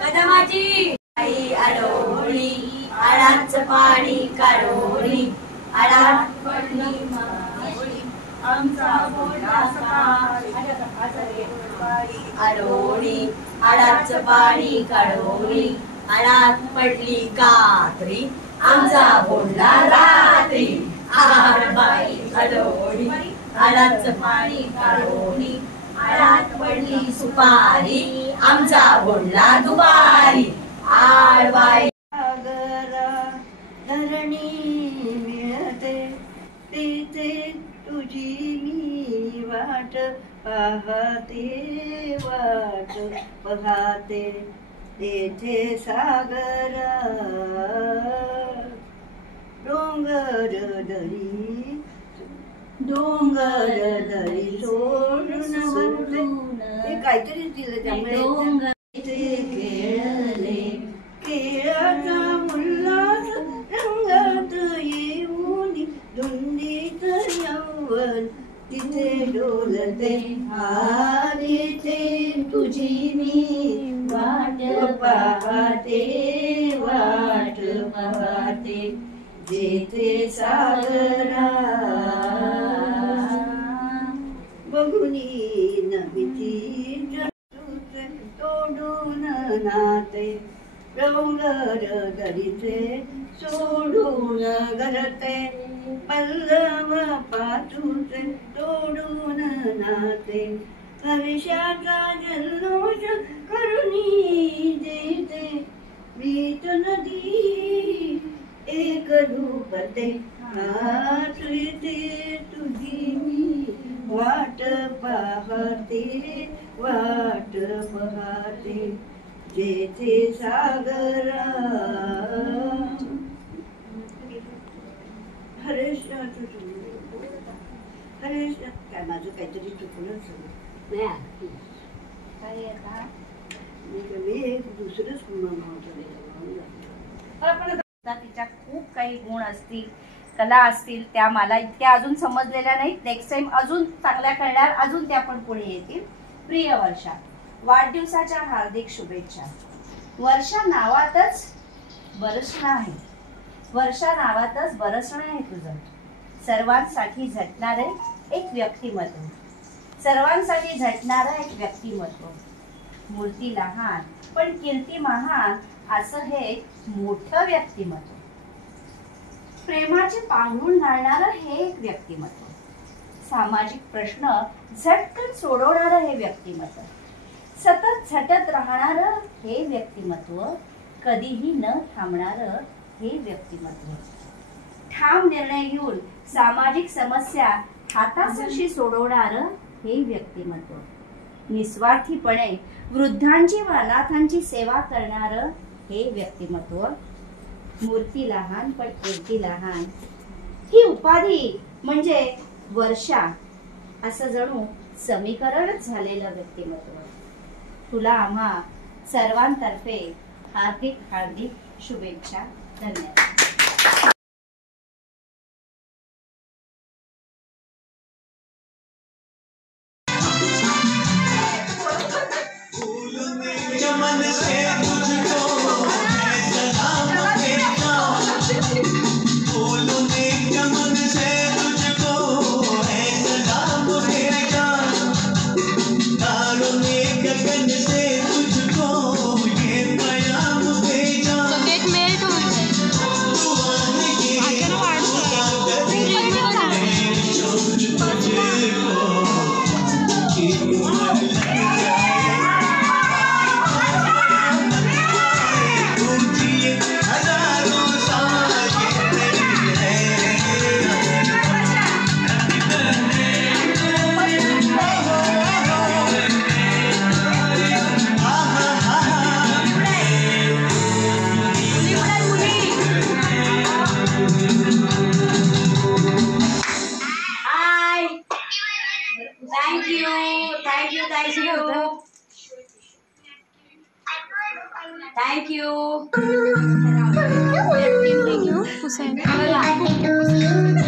कदमाची आई आडोळी आडाच पाणी काढोळी आडात पडली माळी आमचा बोला आडोळी आडाच पाणी काढोळी आडात पडली कात्री आमचा बोलला रात्री आडबाई आडोळी आडाच पाणी काढोळी आडात पडली सुपारी आमचा बोलला दुपारी आडबाई धरणी मिळते तिथे तुझी मी वाट पाहते तेथे सागर डोंगर दरी सोडून ते काहीतरी दिलं त्यामुळे खेळाचा उल्हास रंगात येऊन धुंदीत यौवन तिथे डोलते तिथे तुझी मी वाट पाहते जेथे सागरा बघुनी नभीची तोडून नाते डोंगर दरीचे सोडून घरते पल्लव पाचूचे तोडून नाते हर्षाचा जल्लोष करुणी देते प्रीत नदी एक रूपते तुझे तुझी मी वाट पाहते जेथे सागर हरेश काय माझं काहीतरी चुकलंच मी दुसरंच तिच्या खूप काही गुण असतील, कला असतील, त्या मला इतक्या अजून समजलेल्या नाहीत. नेक्स्ट टाइम अजून चांगल्या करणार, अजून त्या पण पुढे येतील. प्रिय वर्षा, वाढदिवसाच्या हार्दिक शुभेच्छा. वर्षा नावातच बरसणं आहे, वर्षा नावातच बरसणं आहे तुझं. सर्वांसाठी झटणारे एक व्यक्तिमत्व, सर्वांसाठी झटणारं एक व्यक्तिमत्व. मूर्ती लहान पण कीर्ती महान असं हे मोठं व्यक्तिमत्व. प्रेमाचे पांघरूण घालणारं हे एक व्यक्तिमत्व. सामाजिक प्रश्न झटकन सोडवणारं हे व्यक्तिमत्व. सतत झटत राहणारं हे व्यक्तिमत्व. कधीही न थांबणारं हे व्यक्तिमत्व. ठाम निर्णय घेऊन सामाजिक समस्या हाताशी सोडवणारं हे व्यक्तिमत्व. निस्वार्थीपणे वृद्धांची व अनाथांची सेवा करणारं हे व्यक्तिमत्व. मूर्ती लहान पण कीर्ती लहान ही उपाधी म्हणजे वर्षा असं जणू समीकरणच झालेलं व्यक्तिमत्व. तुला आम्हा सर्वांतर्फे हार्दिक हार्दिक शुभेच्छा. धन्यवाद. Thank you. Thank you.